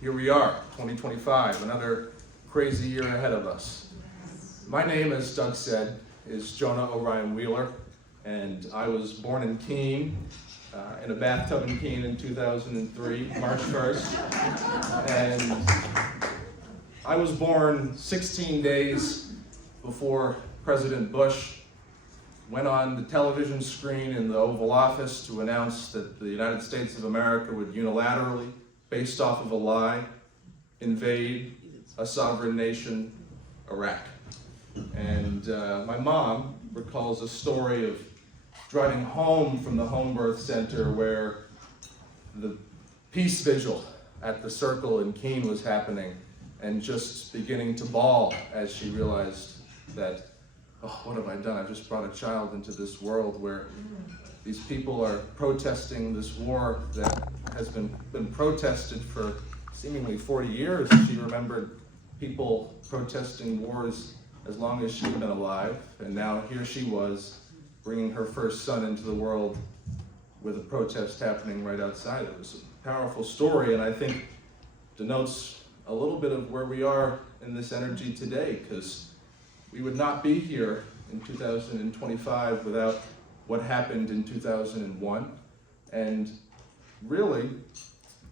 here we are, 2025, another crazy year ahead of us. My name, as Doug said, is Jonah Orion Wheeler, and I was born in Keene, in a bathtub in Keene in 2003, March 1st, and I was born 16 days before President Bush went on the television screen in the Oval Office to announce that the United States of America would unilaterally, based off of a lie, invade a sovereign nation, Iraq. And my mom recalls a story of driving home from the home birth center where the peace vigil at the Circle in Keene was happening, and just beginning to bawl as she realized that, oh, what have I done? I've just brought a child into this world where these people are protesting this war that has been protested for seemingly 40 years. She remembered people protesting wars as long as she'd been alive, and now here she was, bringing her first son into the world with a protest happening right outside. It was a powerful story, and I think denotes a little bit of where we are in this energy today, because we would not be here in 2025 without what happened in 2001. And really,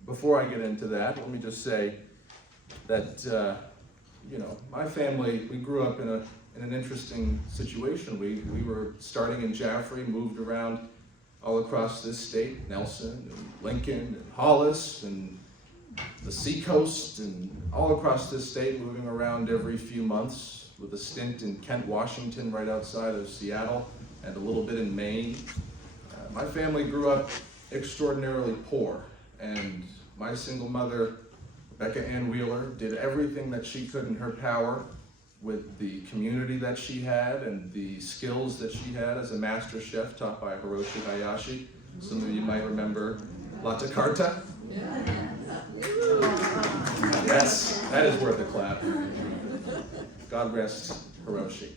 before I get into that, let me just say that my family, we grew up in an interesting situation. We were starting in Jaffrey, moved around all across this state, Nelson and Lincoln and Hollis and the Seacoast, and all across this state, moving around every few months, with a stint in Kent, Washington, right outside of Seattle, and a little bit in Maine. My family grew up extraordinarily poor, and my single mother, Rebecca Ann Wheeler, did everything that she could in her power with the community that she had and the skills that she had as a master chef taught by Hiroshi Hayashi. Some of you might remember Latte Carta. Yes, that is worth a clap. God rest Hiroshi.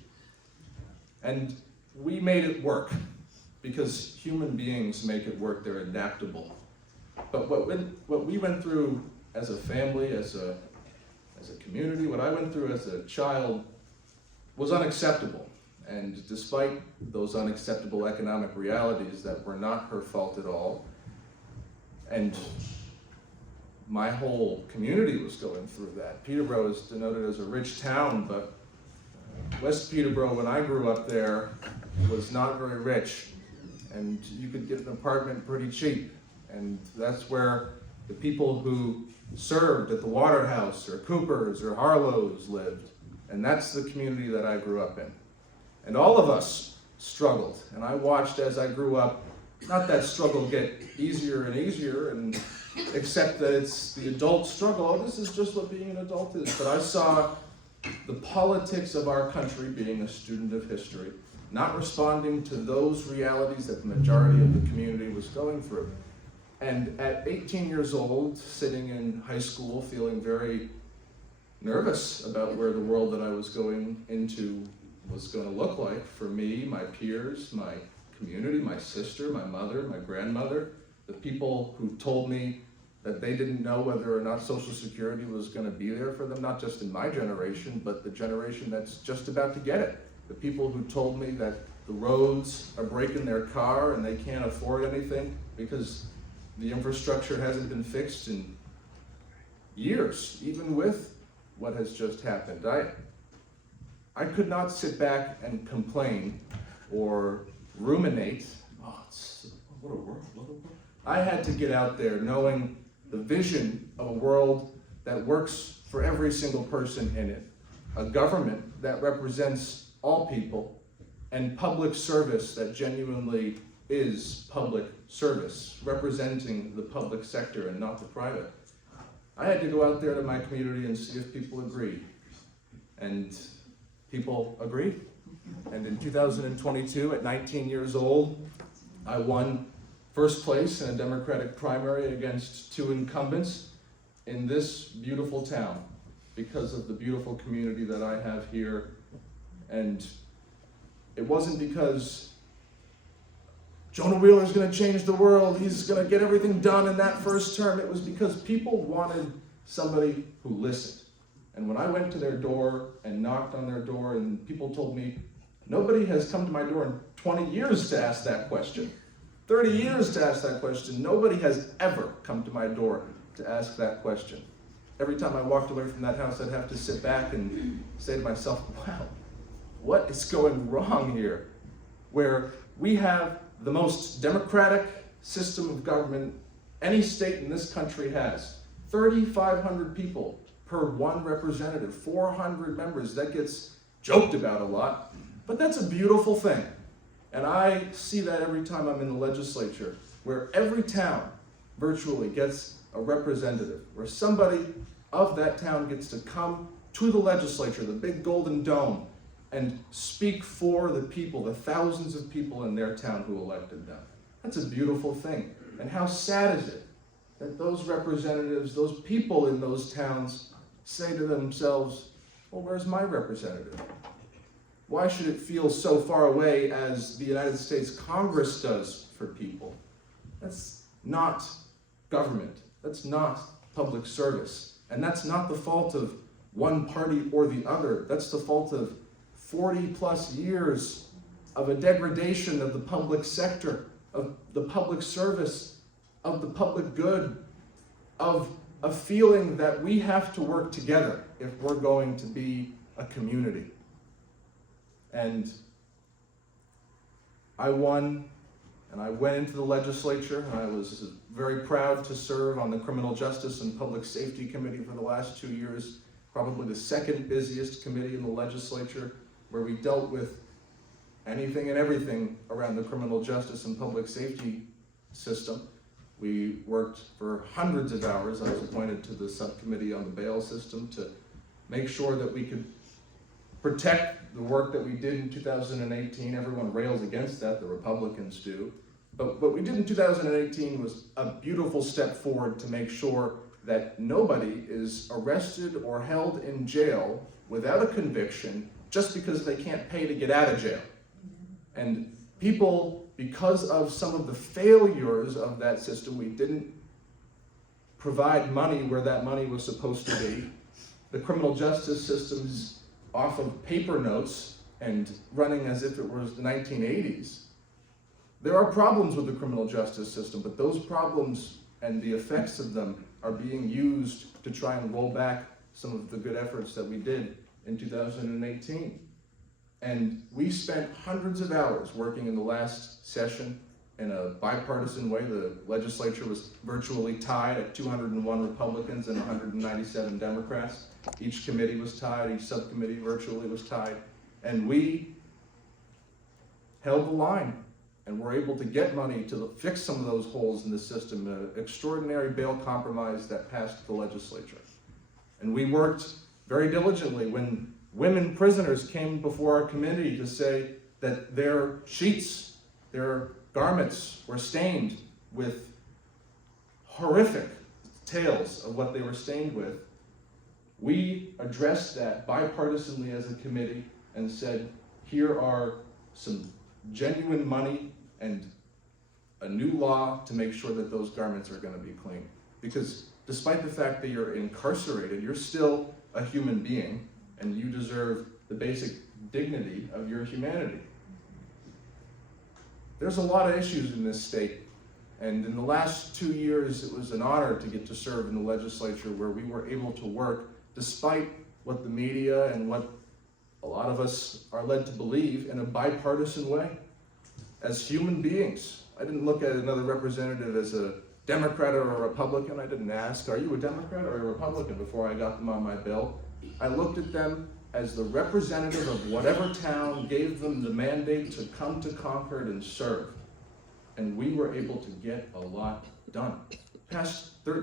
And we made it work, because human beings make it work, they're adaptable. But what we went through as a family, as a community, what I went through as a child was unacceptable. And despite those unacceptable economic realities that were not her fault at all, and my whole community was going through that. Peterborough is denoted as a rich town, but West Peterborough, when I grew up there, was not very rich, and you could get an apartment pretty cheap. And that's where the people who served at the Waterhouse or Cooper's or Harlow's lived. And that's the community that I grew up in. And all of us struggled. And I watched as I grew up, not that struggle get easier and easier, and except that it's the adult struggle. Oh, this is just what being an adult is. But I saw the politics of our country, being a student of history, not responding to those realities that the majority of the community was going through. And at 18 years old, sitting in high school, feeling very nervous about where the world that I was going into was going to look like for me, my peers, my community, my sister, my mother, my grandmother, the people who told me that they didn't know whether or not Social Security was going to be there for them, not just in my generation, but the generation that's just about to get it. The people who told me that the roads are breaking their car and they can't afford anything because the infrastructure hasn't been fixed in years, even with what has just happened. I could not sit back and complain or ruminate. Oh, what a world, what a world. I had to get out there knowing the vision of a world that works for every single person in it, a government that represents all people, and public service that genuinely is public service, representing the public sector and not the private. I had to go out there to my community and see if people agreed. And people agreed. And in 2022, at 19 years old, I won first place in a Democratic primary against two incumbents in this beautiful town because of the beautiful community that I have here. And it wasn't because Jonah Wheeler's going to change the world, he's going to get everything done in that first term. It was because people wanted somebody who listened. And when I went to their door and knocked on their door, and people told me, nobody has come to my door in 20 years to ask that question, 30 years to ask that question, nobody has ever come to my door to ask that question. Every time I walked away from that house, I'd have to sit back and say to myself, wow, what is going wrong here? Where we have the most democratic system of government any state in this country has. 3,500 people per one representative, 400 members. That gets joked about a lot, but that's a beautiful thing. And I see that every time I'm in the legislature, where every town virtually gets a representative, where somebody of that town gets to come to the legislature, the big golden dome, and speak for the people, the thousands of people in their town who elected them. That's a beautiful thing. And how sad is it that those representatives, those people in those towns say to themselves, well, where's my representative? Why should it feel so far away as the United States Congress does for people? That's not government. That's not public service. And that's not the fault of one party or the other. That's the fault of 40 plus years of a degradation of the public sector, of the public service, of the public good, of a feeling that we have to work together if we're going to be a community. And I won, and I went into the legislature, and I was very proud to serve on the Criminal Justice and Public Safety Committee for the last 2 years, probably the second busiest committee in the legislature, where we dealt with anything and everything around the criminal justice and public safety system. We worked for hundreds of hours. I was appointed to the subcommittee on the bail system to make sure that we could protect the work that we did in 2018. Everyone rails against that, the Republicans do. But what we did in 2018 was a beautiful step forward to make sure that nobody is arrested or held in jail without a conviction just because they can't pay to get out of jail. And people, because of some of the failures of that system, we didn't provide money where that money was supposed to be. The criminal justice system's off of paper notes and running as if it was the 1980s. There are problems with the criminal justice system, but those problems and the effects of them are being used to try and roll back some of the good efforts that we did in 2018. And we spent hundreds of hours working in the last session in a bipartisan way. The legislature was virtually tied at 201 Republicans and 197 Democrats. Each committee was tied, each subcommittee virtually was tied. And we held the line and were able to get money to fix some of those holes in the system, an extraordinary bail compromise that passed the legislature. And we worked very diligently when women prisoners came before our committee to say that their sheets, their garments were stained with horrific tales of what they were stained with. We addressed that bipartisanly as a committee and said, here are some genuine money and a new law to make sure that those garments are going to be clean. Because despite the fact that you're incarcerated, you're still a human being, and you deserve the basic dignity of your humanity. There's a lot of issues in this state, and in the last 2 years, it was an honor to get to serve in the legislature where we were able to work despite what the media and what a lot of us are led to believe in a bipartisan way. As human beings, I didn't look at another representative as a Democrat or a Republican. I didn't ask, are you a Democrat or a Republican before I got them on my bill. I looked at them as the representative of whatever town gave them the mandate to come to Concord and serve. And we were able to get a lot done.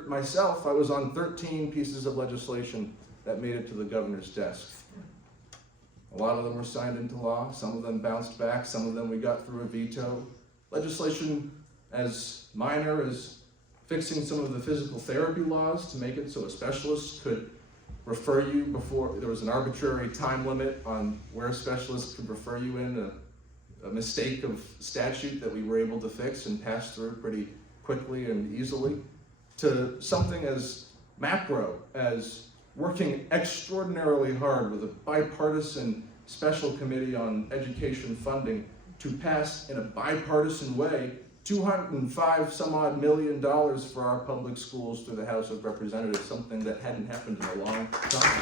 Myself, I was on 13 pieces of legislation that made it to the governor's desk. A lot of them were signed into law, some of them bounced back, some of them we got through a veto. Legislation as minor as fixing some of the physical therapy laws to make it so a specialist could refer you before there was an arbitrary time limit on where a specialist could refer you in, a mistake of statute that we were able to fix and pass through pretty quickly and easily, to something as macro as working extraordinarily hard with a bipartisan special committee on education funding to pass in a bipartisan way $205 some odd million for our public schools through the House of Representatives, something that hadn't happened in a long time.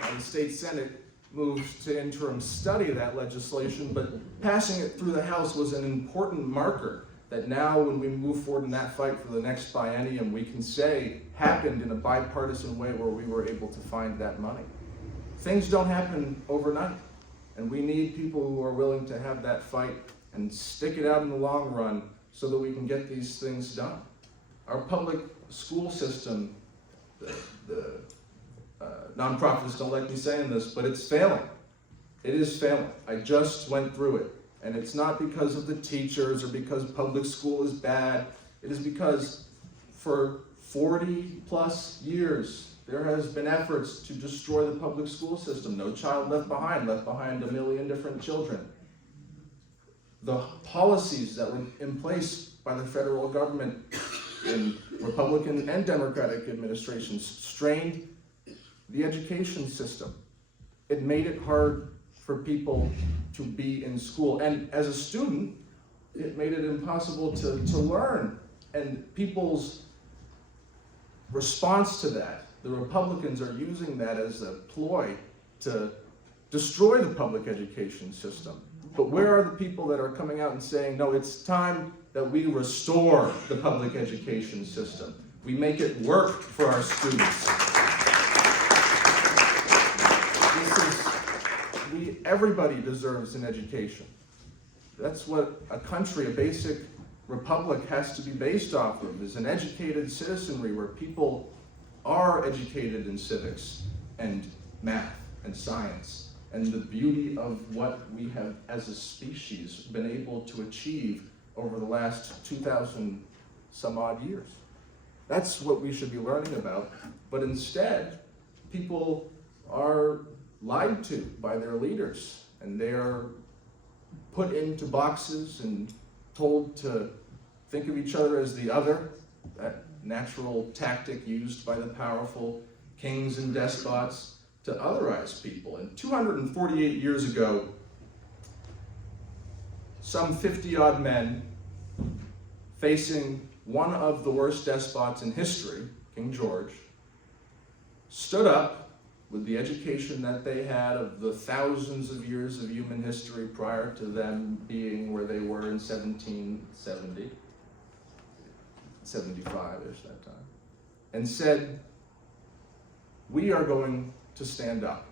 Now, the state Senate moved to interim study that legislation, but passing it through the House was an important marker that now when we move forward in that fight for the next biennium, we can say happened in a bipartisan way where we were able to find that money. Things don't happen overnight, and we need people who are willing to have that fight and stick it out in the long run so that we can get these things done. Our public school system, the nonprofits don't like me saying this, but it's failing. It is failing. I just went through it. And it's not because of the teachers or because public school is bad. It is because for 40 plus years, there has been efforts to destroy the public school system. No Child Left Behind a million different children. The policies that were in place by the federal government in Republican and Democratic administrations strained the education system. It made it hard for people to be in school. And as a student, it made it impossible to learn. And people's response to that, the Republicans are using that as a ploy to destroy the public education system. But where are the people that are coming out and saying, no, it's time that we restore the public education system. We make it work for our students. Everybody deserves an education. That's what a country, a basic republic has to be based off of, is an educated citizenry where people are educated in civics and math and science and the beauty of what we have as a species been able to achieve over the last 2,000 some odd years. That's what we should be learning about, but instead, people are lied to by their leaders, and they're put into boxes and told to think of each other as the other, that natural tactic used by the powerful kings and despots to otherize people. And 248 years ago, some 50-odd men facing one of the worst despots in history, King George, stood up with the education that they had of the thousands of years of human history prior to them being where they were in 1770, 75-ish that time, and said, we are going to stand up.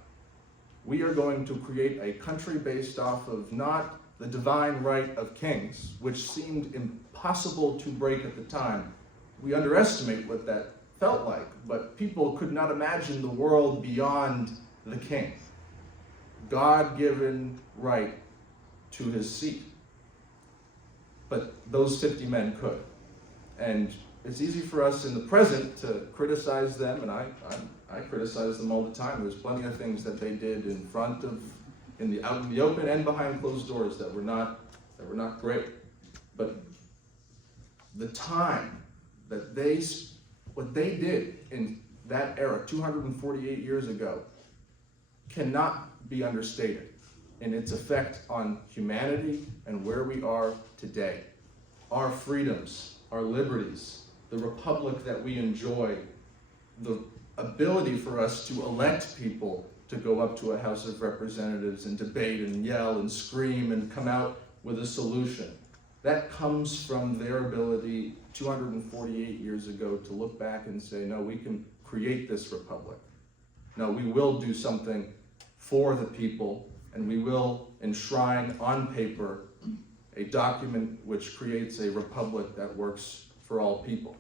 We are going to create a country based off of not the divine right of kings, which seemed impossible to break at the time. We underestimate what that felt like, but people could not imagine the world beyond the king. God-given right to his seat. But those 50 men could. And it's easy for us in the present to criticize them, and I criticize them all the time. There's plenty of things that they did in front of, out in the open and behind closed doors that were not great. But the time that what they did in that era, 248 years ago, cannot be understated in its effect on humanity and where we are today. Our freedoms, our liberties, the republic that we enjoy, the ability for us to elect people to go up to a House of Representatives and debate and yell and scream and come out with a solution. That comes from their ability 248 years ago to look back and say, no, we can create this republic. No, we will do something for the people, and we will enshrine on paper a document which creates a republic that works for all people.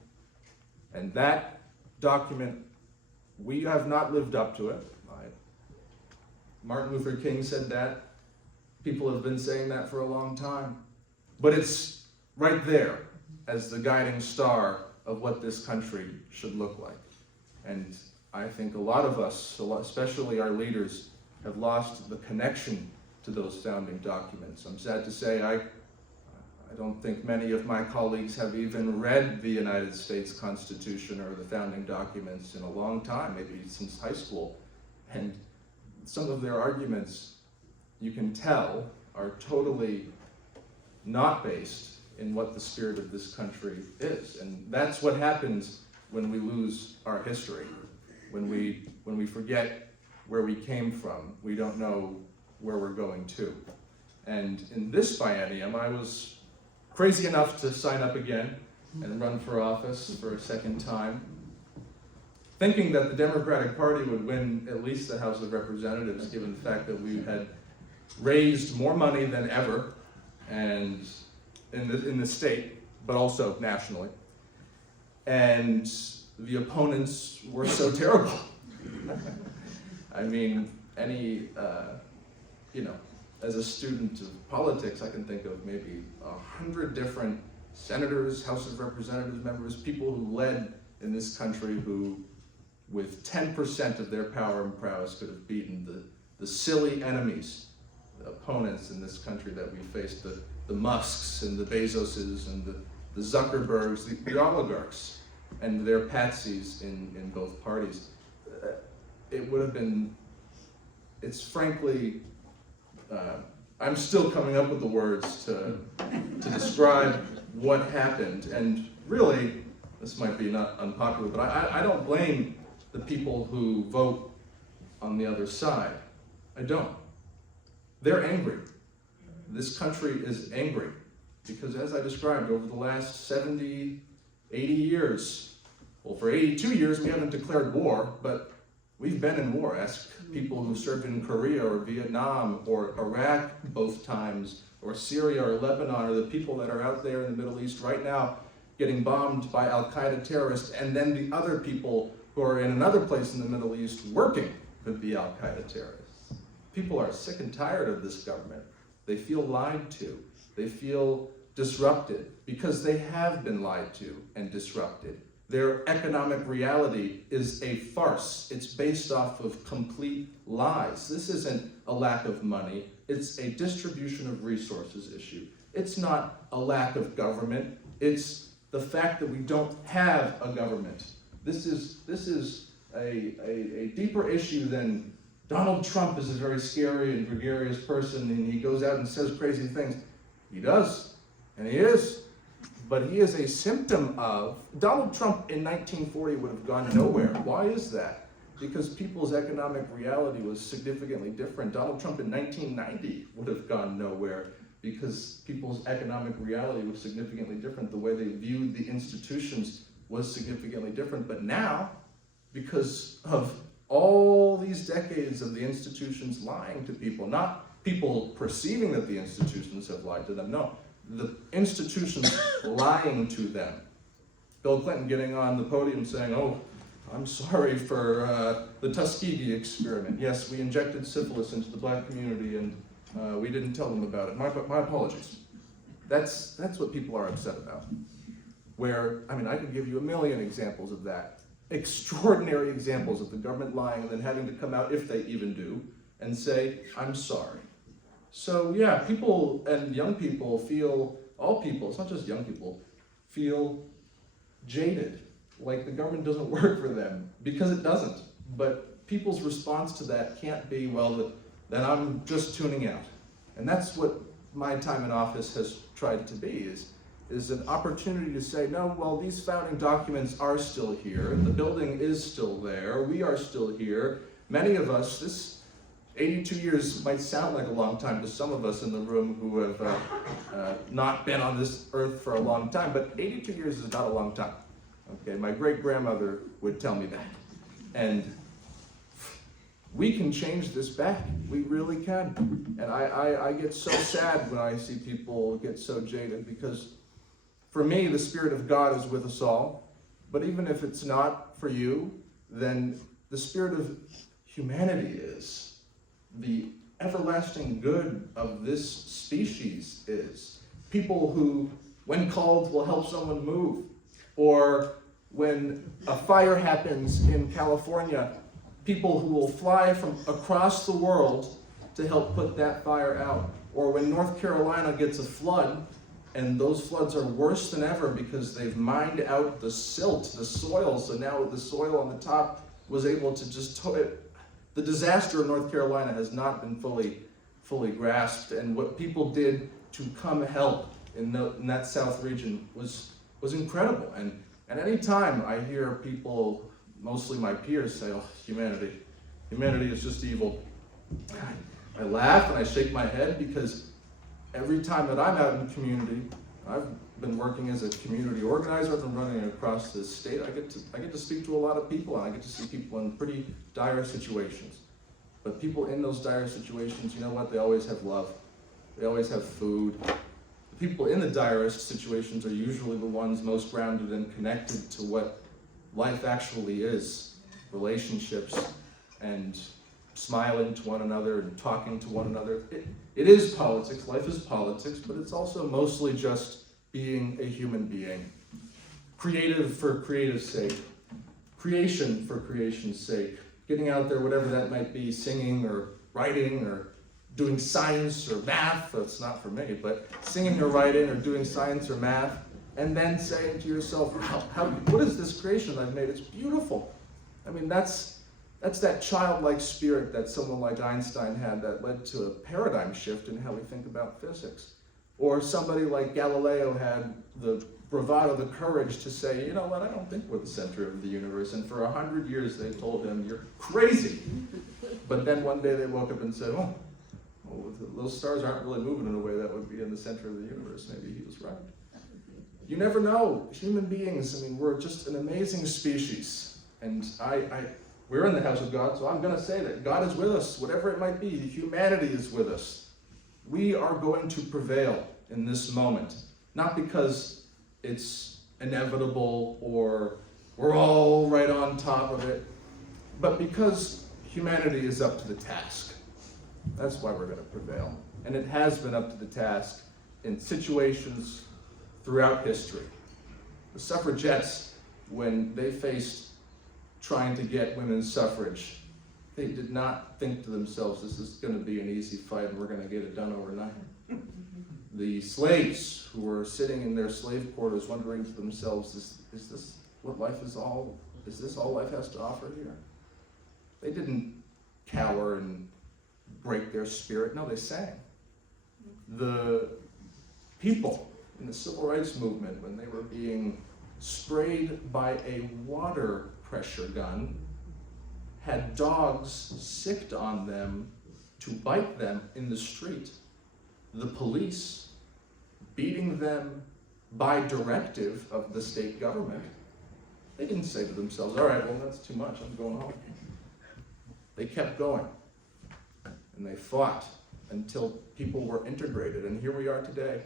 And that document, we have not lived up to it. Martin Luther King said that. People have been saying that for a long time. But it's right there as the guiding star of what this country should look like. And I think a lot of us, especially our leaders, have lost the connection to those founding documents. I'm sad to say I I don't think many of my colleagues have even read the United States Constitution or the founding documents in a long time, maybe since high school. And some of their arguments, you can tell, are totally not based in what the spirit of this country is. And that's what happens when we lose our history, when we forget where we came from. We don't know where we're going to. And in this biennium, I was crazy enough to sign up again and run for office for a second time, thinking that the Democratic Party would win at least the House of Representatives, given the fact that we had raised more money than ever, and in the state, but also nationally. And the opponents were so terrible. I mean, as a student of politics, I can think of maybe 100 different senators, House of Representatives members, people who led in this country who, with 10% of their power and prowess, could have beaten the silly enemies, the opponents in this country that we faced, the Musks and the Bezoses and the Zuckerbergs, the oligarchs, and their patsies in both parties. It would have been, it's frankly, I'm still coming up with the words to describe what happened. And really, this might be not unpopular, but I don't blame the people who vote on the other side. I don't. They're angry. This country is angry because, as I described, over the last 70, 80 years, well, for 82 years we haven't declared war, but we've been in war. Ask people who served in Korea or Vietnam or Iraq both times, or Syria or Lebanon, or the people that are out there in the Middle East right now getting bombed by Al-Qaeda terrorists, and then the other people who are in another place in the Middle East working with the Al-Qaeda terrorists. People are sick and tired of this government. They feel lied to. They feel disrupted because they have been lied to and disrupted. Their economic reality is a farce. It's based off of complete lies. This isn't a lack of money. It's a distribution of resources issue. It's not a lack of government. It's the fact that we don't have a government. This is a deeper issue than Donald Trump is a very scary and gregarious person and he goes out and says crazy things. He does, and he is. But he is a symptom of, Donald Trump in 1940 would have gone nowhere. Why is that? Because people's economic reality was significantly different. Donald Trump in 1990 would have gone nowhere because people's economic reality was significantly different. The way they viewed the institutions was significantly different. But now, because of all these decades of the institutions lying to people, not people perceiving that the institutions have lied to them, no, the institutions lying to them. Bill Clinton getting on the podium saying, oh, I'm sorry for the Tuskegee experiment. Yes, we injected syphilis into the black community and we didn't tell them about it. My apologies. That's what people are upset about. I could give you a million examples of that. Extraordinary examples of the government lying and then having to come out, if they even do, and say, I'm sorry. So yeah, people and young people feel, all people, it's not just young people, feel jaded, like the government doesn't work for them, because it doesn't. But people's response to that can't be, well, then I'm just tuning out. And that's what my time in office has tried to be, is an opportunity to say, no, well, these founding documents are still here, the building is still there, we are still here. Many of us, this 82 years might sound like a long time to some of us in the room who have not been on this earth for a long time, but 82 years is not a long time. Okay, my great-grandmother would tell me that. And we can change this back. We really can. And I get so sad when I see people get so jaded, because for me, the Spirit of God is with us all. But even if it's not for you, then the Spirit of humanity is. The everlasting good of this species is. People who, when called, will help someone move. Or when a fire happens in California, people who will fly from across the world to help put that fire out. Or when North Carolina gets a flood, And those floods are worse than ever because they've mined out the silt, the soil, so now the soil on the top was able to just the disaster in North Carolina has not been fully grasped, and what people did to come help in that south region was incredible. And any time I hear people, mostly my peers, say, "Oh, humanity is just evil," I laugh and I shake my head, because every time that I'm out in the community, I've been working as a community organizer, I've been running across this state, I get to speak to a lot of people, and I get to see people in pretty dire situations. But people in those dire situations, you know what? They always have love. They always have food. The people in the direst situations are usually the ones most grounded and connected to what life actually is. Relationships and smiling to one another and talking to one another. It is politics, life is politics, but it's also mostly just being a human being. Creative for creative's sake. Creation for creation's sake. Getting out there, whatever that might be, singing or writing or doing science or math. That's not for me, but singing or writing or doing science or math, and then saying to yourself, what is this creation I've made? It's beautiful. I mean, that's that childlike spirit that someone like Einstein had that led to a paradigm shift in how we think about physics. Or somebody like Galileo had the bravado, the courage to say, you know what, I don't think we're the center of the universe. And for 100 years they told him, you're crazy. But then one day they woke up and said, oh, those stars aren't really moving in a way that would be in the center of the universe. Maybe he was right. You never know. Human beings, I mean, we're just an amazing species. And we're in the house of God, so I'm going to say that God is with us, whatever it might be. Humanity is with us. We are going to prevail in this moment, not because it's inevitable or we're all right on top of it, but because humanity is up to the task. That's why we're going to prevail. And it has been up to the task in situations throughout history. The suffragettes, when they faced trying to get women's suffrage, they did not think to themselves, this is going to be an easy fight and we're going to get it done overnight. The slaves who were sitting in their slave quarters wondering to themselves, is this what life is all? Is this all life has to offer here? They didn't cower and break their spirit. No, they sang. The people in the civil rights movement, when they were being sprayed by a water pressure gun, had dogs sicked on them to bite them in the street. The police beating them by directive of the state government. They didn't say to themselves, all right, well, that's too much, I'm going home. They kept going. And they fought until people were integrated. And here we are today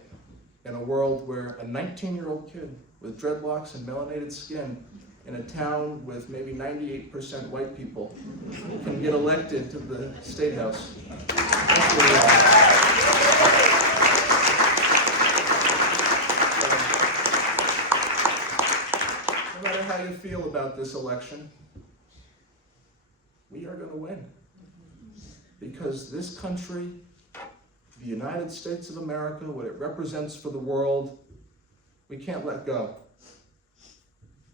in a world where a 19-year-old kid with dreadlocks and melanated skin in a town with maybe 98% white people can get elected to the State House. No matter how you feel about this election, we are going to win. Because this country, the United States of America, what it represents for the world, we can't let go.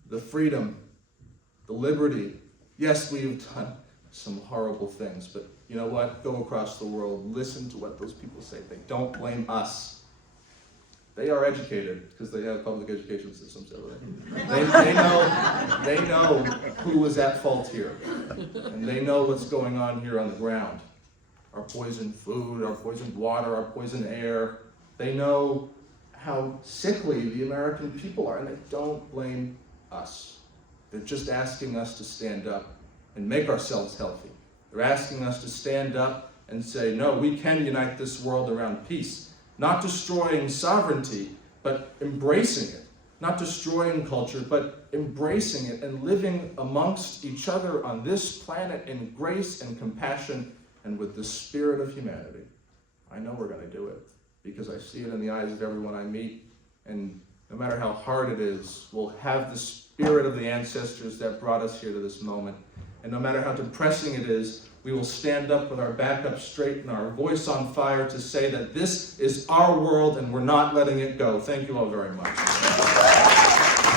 The freedom, the liberty. Yes, we've done some horrible things, but you know what? Go across the world, listen to what those people say. They don't blame us. They are educated because they have public education systems over there. They know who was at fault here, and they know what's going on here on the ground. Our poisoned food, our poisoned water, our poisoned air. They know how sickly the American people are, and they don't blame us. They're just asking us to stand up and make ourselves healthy. They're asking us to stand up and say, no, we can unite this world around peace. Not destroying sovereignty, but embracing it. Not destroying culture, but embracing it and living amongst each other on this planet in grace and compassion and with the spirit of humanity. I know we're going to do it because I see it in the eyes of everyone I meet, and no matter how hard it is, we'll have the spirit of the ancestors that brought us here to this moment. And no matter how depressing it is, we will stand up with our back up straight and our voice on fire to say that this is our world and we're not letting it go. Thank you all very much.